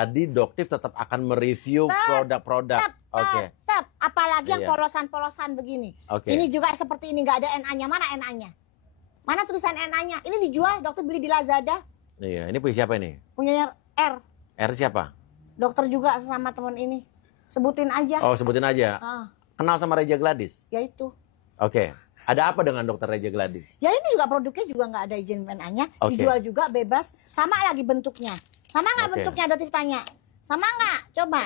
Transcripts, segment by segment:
Jadi Doktif tetap akan mereview produk-produk. Oke. Tetap. Apalagi yang Iya. polosan-polosan begini. Oke. Ini juga seperti ini, nggak ada NA-nya. Mana NA-nya? Mana tulisan NA-nya? Ini dijual, dokter beli di Lazada. Iya, ini punya siapa ini? Punyanya R. R siapa? Dokter juga sama teman ini. Sebutin aja. Oh, sebutin aja. Kenal sama Reja Gladys? Ya itu. Oke. Ada apa dengan dokter Reja Gladys? Ya ini juga produknya juga nggak ada izin NA-nya. Oke. Dijual juga bebas. Sama lagi bentuknya. Sama nggak Oke. bentuknya? Dokter tanya. Sama nggak? Coba.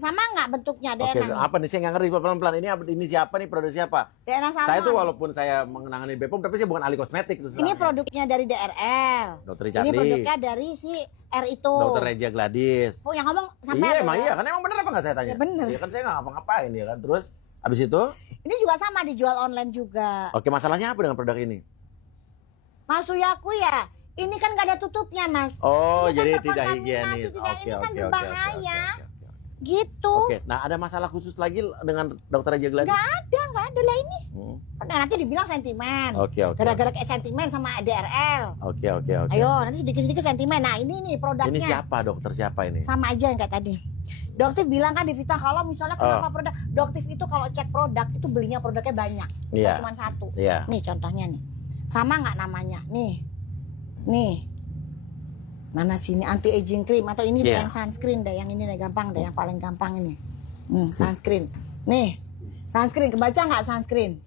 Sama nggak bentuknya Oke, DNA-nya? apa nih? Saya nggak ngerti pelan-pelan. Ini siapa nih? Produk siapa? DNA salmon. Saya tuh walaupun saya mengenangani Bepom, tapi saya bukan ahli kosmetik. Ini produknya dari DRL. Dokter Richard Ini Lee. produknya dari si R itu. Dokter Reja Gladys. Oh yang ngomong sampai Iya, emang iya. Kan emang bener apa nggak saya tanya? Ya bener. Iya kan saya nggak ngapa-ngapain ya kan. Terus abis itu? Ini juga sama dijual online juga. Oke, masalahnya apa dengan produk ini? Mas Uyaku ya, ini kan gak ada tutupnya mas. Oh, Ini kan jadi tidak terkontaminasi, higienis. tidak, Oke, ini kan oke, berbahaya. oke. Gitu. Oke, nah ada masalah khusus lagi dengan dokter Reja Gladys? Nggak ada lah ini. Nah, nanti dibilang sentimen. Oke. Gara-gara kayak sentimen sama DRL. Oke. Ayo, nanti sedikit-sedikit sentimen. Nah, ini nih produknya. Ini siapa dokter siapa ini? Sama aja yang kayak tadi. Doktif bilang kan di Vita kalau misalnya kenapa produk. Doktif itu kalau cek produk itu belinya produknya banyak. Iya. Bukan cuma satu. Iya. Nih contohnya nih. Sama nggak namanya? Nih. Mana sini anti aging cream atau ini deh yang sunscreen deh, yang ini deh gampang deh, yang paling gampang ini. Sunscreen. Nih. Sunscreen, kebaca nggak sunscreen?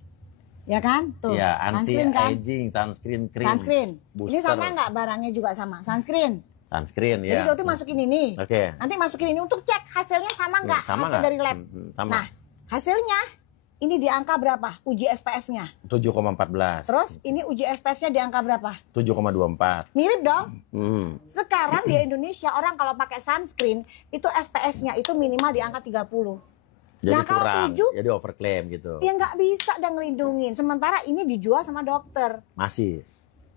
Ya kan? Tuh. Iya, anti sunscreen, kan? aging sunscreen cream. Sunscreen. Booster. Ini sama nggak barangnya juga sama? Sunscreen. Sunscreen Jadi ya. dokter masukin ini. Oke. Nanti masukin ini untuk cek hasilnya sama nggak? Sama Hasil nggak? dari lab. Sama. Nah, hasilnya ini di angka berapa? Uji SPF-nya. 7,14. Terus ini uji SPF-nya di angka berapa? 7,24. Mirip dong. Sekarang di Hmm. Indonesia orang kalau pakai sunscreen itu SPF-nya itu minimal di angka 30. Jadi Nah, kalau kurang. 7, Jadi overclaim gitu. ya nggak bisa dan ngelindungin. Sementara ini dijual sama dokter. Masih.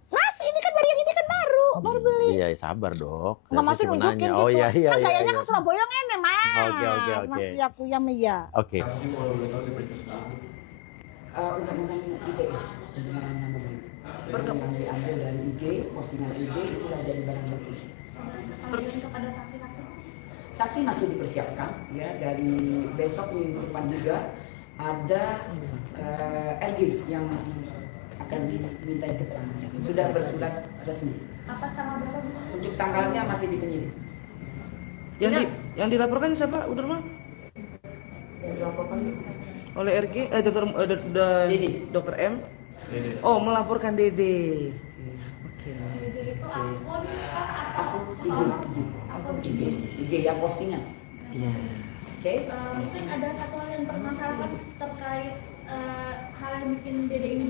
Mas, ini kan baru yang ini kan baru beli. Iya, sabar dok. Nggak masih Saya cuma nunjukin nanya. gitu. Oh iya. Kan gayanya kan Surabaya ngene, Mas. Oke. Mas Uyakuya ya. Oke. Undang-undang ITE, pencemaran nama baik. Yang diambil dari IG, postingan IG itulah jadi barang bukti. Kepada saksi-saksi. Saksi masih dipersiapkan ya, dari besok minggu depan juga ada RG yang akan diminta keterangan. Sudah bersurat resmi. Apa tanggal berapa? Untuk tanggalnya masih di penyidik. Yang dilaporkan siapa, Udah mah? Yang dilaporkan Oleh RG, dokter M. Dede. Oh, melaporkan Dede. Oke. Itu akun Akun IG yang postingan. Iya. Oke. Mungkin ada satu hal yang permasalahan terkait hal yang bikin Dede ini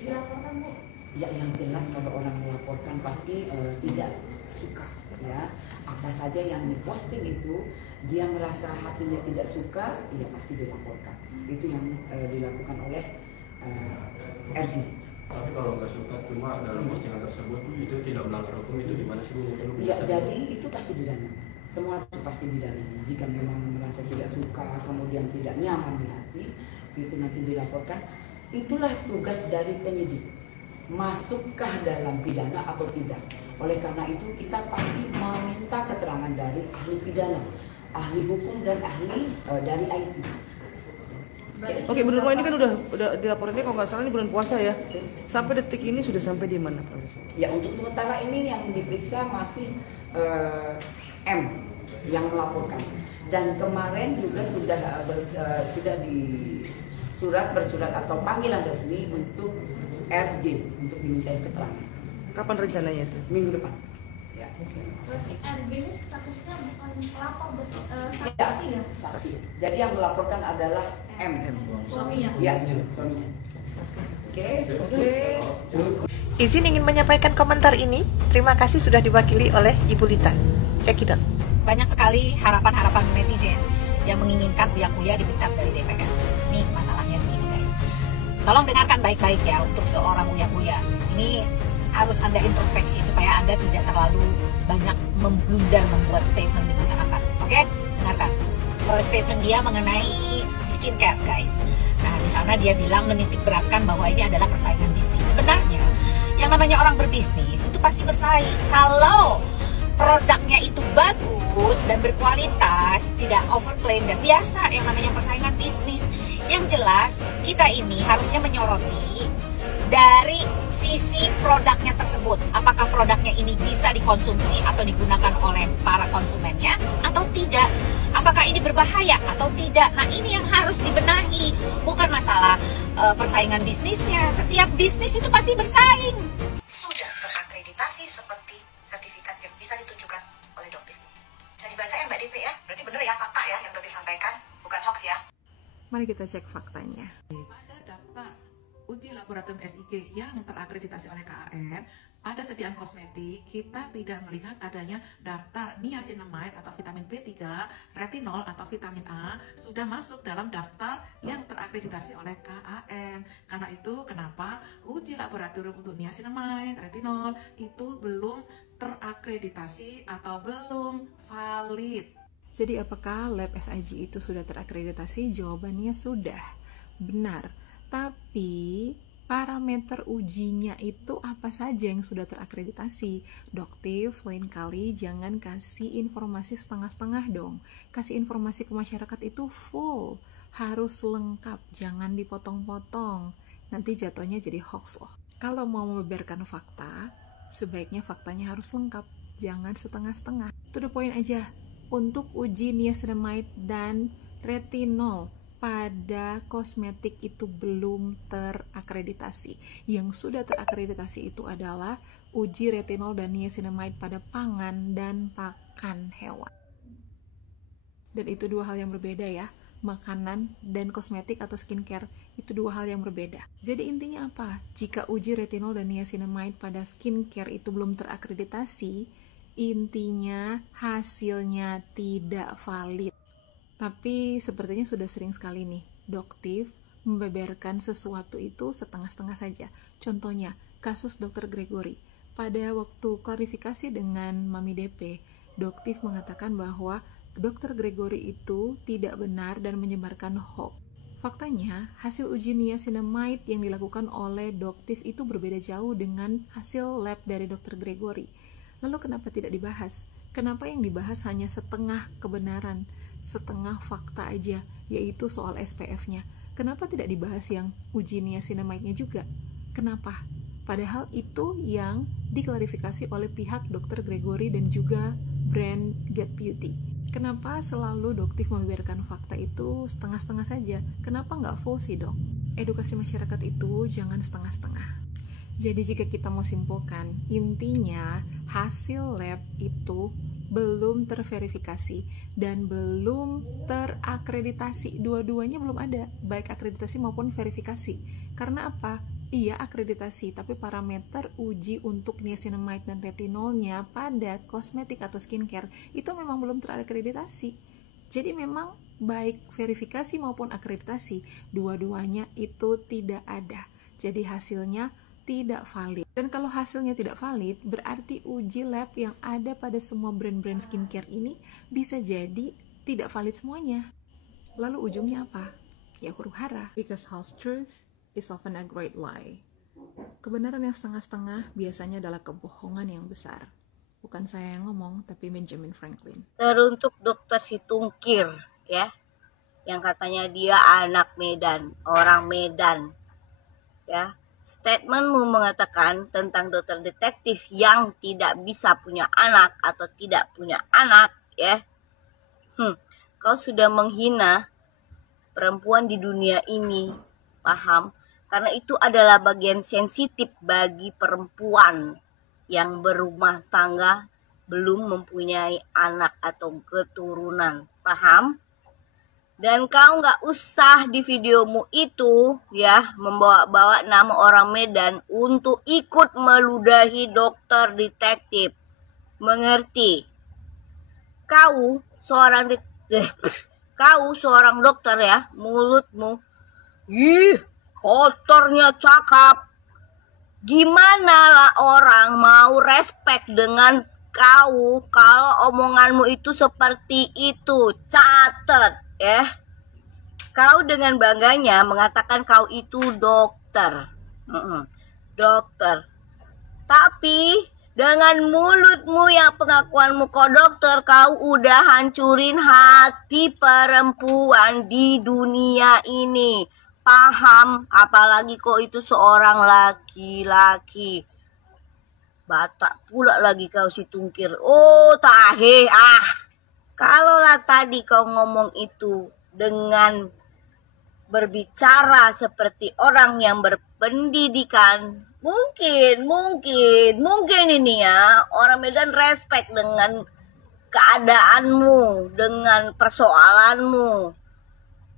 dilaporkan, Bu. Ya, yang jelas kalau orang melaporkan pasti tidak suka ya. Apa saja yang diposting itu dia merasa hatinya tidak suka, ya pasti dilaporkan. Itu yang dilakukan oleh RG. Tapi kalau nggak suka cuma dalam postingan tersebut itu tidak melanggar hukum, itu di mana sih Bu? Ya, jadi itu pasti didalami. Semua itu pasti didalami. Jika memang merasa tidak suka, kemudian tidak nyaman di hati, itu nanti dilaporkan. Itulah tugas dari penyidik. Masukkah dalam pidana atau tidak? Oleh karena itu kita pasti meminta keterangan dari ahli pidana, ahli hukum dan ahli dari IT. Oke, Bu Nurma, ini kan udah dilaporinnya kalau nggak salah ini bulan puasa ya. Sampai detik ini sudah sampai di mana prosesnya? Ya, untuk sementara ini yang diperiksa masih M yang melaporkan. Dan kemarin juga sudah di bersurat atau panggilan resmi untuk RG untuk dimintai keterangan. Kapan rencananya itu? Minggu depan. Ya. Berarti RG ini statusnya bukan pelapor, Ya, saksi. Jadi yang melaporkan adalah M. suaminya. Ya, suaminya. Oke. Izin ingin menyampaikan komentar ini. Terima kasih sudah diwakili oleh Ibu Lita. Cekidot. Banyak sekali harapan-harapan netizen yang menginginkan Uyakuya dipecat dari DPR. Ini masalahnya begini guys. Tolong dengarkan baik-baik ya untuk seorang Uyakuya. Ini harus Anda introspeksi supaya Anda tidak terlalu banyak memblunder membuat statement di masyarakat. Oke? Dengarkan. Statement dia mengenai skincare guys. Nah, di sana dia bilang menitik beratkan bahwa ini adalah persaingan bisnis. Sebenarnya yang namanya orang berbisnis itu pasti bersaing. Kalau produknya itu bagus dan berkualitas, tidak overclaim dan biasa yang namanya persaingan bisnis. Yang jelas kita ini harusnya menyoroti dari sisi produknya tersebut. Apakah produknya ini bisa dikonsumsi atau digunakan oleh para konsumennya atau tidak? Apakah ini berbahaya atau tidak? Nah, ini yang harus dibenahi. Bukan masalah persaingan bisnisnya. Setiap bisnis itu pasti bersaing. Sudah terakreditasi seperti sertifikat yang bisa ditunjukkan oleh Doktif. Bisa dibaca ya Mbak DP ya? Berarti benar ya fakta ya yang Doktif sampaikan, bukan hoax ya? Mari kita cek faktanya. Pada daftar uji laboratorium SIG yang terakreditasi oleh KAN, pada sediaan kosmetik kita tidak melihat adanya daftar niacinamide atau vitamin B3, retinol atau vitamin A sudah masuk dalam daftar yang terakreditasi oleh KAN. Karena itu kenapa uji laboratorium untuk niacinamide, retinol itu belum terakreditasi atau belum valid. Jadi apakah lab SIG itu sudah terakreditasi? Jawabannya sudah. Benar. Tapi parameter ujinya itu apa saja yang sudah terakreditasi? Doktif, lain kali jangan kasih informasi setengah-setengah dong. Kasih informasi ke masyarakat itu full, harus lengkap, jangan dipotong-potong. Nanti jatuhnya jadi hoax loh. Kalau mau membeberkan fakta, sebaiknya faktanya harus lengkap, jangan setengah-setengah. To the point aja. Untuk uji niacinamide dan retinol pada kosmetik itu belum terakreditasi. Yang sudah terakreditasi itu adalah uji retinol dan niacinamide pada pangan dan pakan hewan. Dan itu dua hal yang berbeda ya. Makanan dan kosmetik atau skincare itu dua hal yang berbeda. Jadi intinya apa? Jika uji retinol dan niacinamide pada skincare itu belum terakreditasi, intinya hasilnya tidak valid. Tapi sepertinya sudah sering sekali nih Doktif membeberkan sesuatu itu setengah-setengah saja. Contohnya kasus Dr. Gregory. Pada waktu klarifikasi dengan Mami DP, Doktif mengatakan bahwa Dr. Gregory itu tidak benar dan menyebarkan hoax. Faktanya, hasil uji niacinamide yang dilakukan oleh Doktif itu berbeda jauh dengan hasil lab dari Dr. Gregory. Lalu kenapa tidak dibahas? Kenapa yang dibahas hanya setengah kebenaran, setengah fakta aja, yaitu soal SPF-nya? Kenapa tidak dibahas yang uji niacinamide-nya juga? Kenapa? Padahal itu yang diklarifikasi oleh pihak Dr. Gregory dan juga brand Get Beauty. Kenapa selalu Doktif membeberkan fakta itu setengah-setengah saja? Kenapa nggak full sih dok? Edukasi masyarakat itu jangan setengah-setengah. Jadi jika kita mau simpulkan, intinya hasil lab itu belum terverifikasi dan belum terakreditasi. Dua-duanya belum ada, baik akreditasi maupun verifikasi. Karena apa? Iya akreditasi, tapi parameter uji untuk niacinamide dan retinolnya pada kosmetik atau skincare itu memang belum terakreditasi. Jadi memang baik verifikasi maupun akreditasi, dua-duanya itu tidak ada. Jadi hasilnya tidak valid. Dan kalau hasilnya tidak valid, berarti uji lab yang ada pada semua brand-brand skincare ini bisa jadi tidak valid semuanya. Lalu ujungnya apa? Ya huru-hara. Because half truth is often a great lie. Kebenaran yang setengah-setengah biasanya adalah kebohongan yang besar. Bukan saya yang ngomong, tapi Benjamin Franklin. Teruntuk Dokter Situngkir, ya, yang katanya dia anak Medan, orang Medan, ya. Statementmu mengatakan tentang dokter detektif yang tidak bisa punya anak atau tidak punya anak, ya. Kau sudah menghina perempuan di dunia ini, paham? Karena itu adalah bagian sensitif bagi perempuan yang berumah tangga, belum mempunyai anak atau keturunan, paham? Dan kau nggak usah di videomu itu ya membawa-bawa nama orang Medan untuk ikut meludahi dokter detektif. Mengerti? Kau seorang dokter ya, mulutmu kotornya cakap. Gimana lah orang mau respect dengan kau kalau omonganmu itu seperti itu? Catat ya, kau dengan bangganya mengatakan kau itu dokter, dokter. Tapi Dengan mulutmu yang pengakuanmu kau dokter, kau udah hancurin hati perempuan di dunia ini. Paham? Apalagi kau itu seorang laki-laki. Batak pula lagi kau si tungkir. Oh, tahe. Kalaulah tadi kau ngomong itu dengan berbicara seperti orang yang berpendidikan, mungkin ini ya, orang Medan respect dengan keadaanmu, dengan persoalanmu.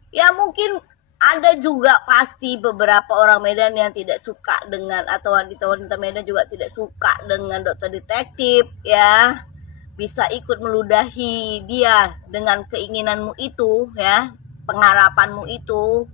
Ya mungkin ada juga pasti beberapa orang Medan yang tidak suka dengan, atau wanita-wanita Medan juga tidak suka dengan dokter detektif ya. Bisa ikut meludahi dia dengan keinginanmu itu ya, pengharapanmu itu.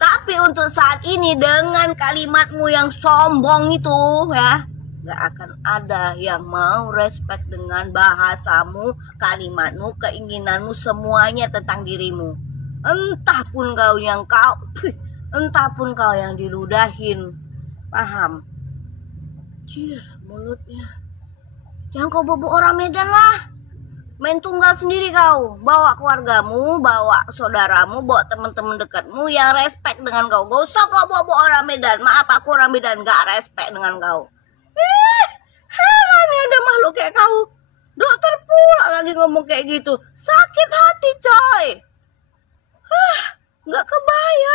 Tapi untuk saat ini dengan kalimatmu yang sombong itu ya, gak akan ada yang mau respect dengan bahasamu, kalimatmu, keinginanmu, semuanya tentang dirimu. Entah pun kau yang diludahin. Paham? Cir, mulutnya. Jangan kau bobo orang Medan lah. Main tunggal sendiri kau, bawa keluargamu, bawa saudaramu, bawa teman-teman dekatmu yang respect dengan kau. Gak usah kau bawa orang Medan. Maaf, aku orang Medan gak respect dengan kau. Heran nih ada makhluk kayak kau. Dokter pula lagi ngomong kayak gitu. Sakit hati coy. Gak kebayang.